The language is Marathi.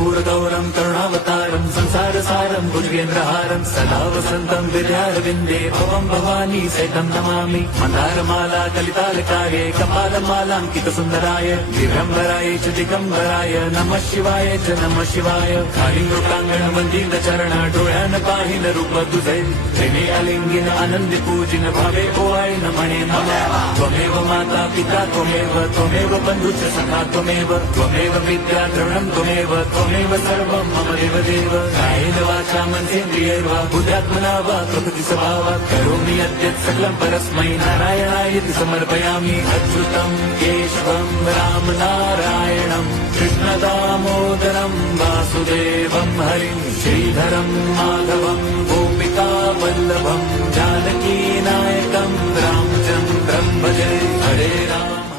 कर्पूरगौरं करुणावतारं संसारसारं भुजगेन्द्रहारं सदा वसन्तं विद्यारविन्दे भवं भवानी सहितं नमामि मन्दारमाला कलितालकाये कपालमालाङ्कितसुन्दराय दिगम्बराय च दिगम्बराय नमः शिवाय च नमः शिवाय खाली लोकांगण वंदित चरण डोळ्यान पाहिन रूप तुझे प्रेमे अलिंगिन आनंदी पूजिन भावे ओवाळीन म्हणे मला त्वमेव माता पिता त्वमेव बंधुच सखा त्वमेव विद्या द्रवणं त्वमेव सर्वं मम देवदेव कायेन वाचा मनसेन्द्रियैर्वा बुद्ध्यात्मना वा प्रकृति स्वभावात् करोमि यद्यत् सकलं परस्मै नारायणायति समर्पयामि अच्युतं केशवं राम नारायणं कृष्णदामोदरं वासुदेवं हरिं श्रीधरं माधवं गोपिका वल्लभं जानकी नायकं रामचन्द्रं भजे हरे राम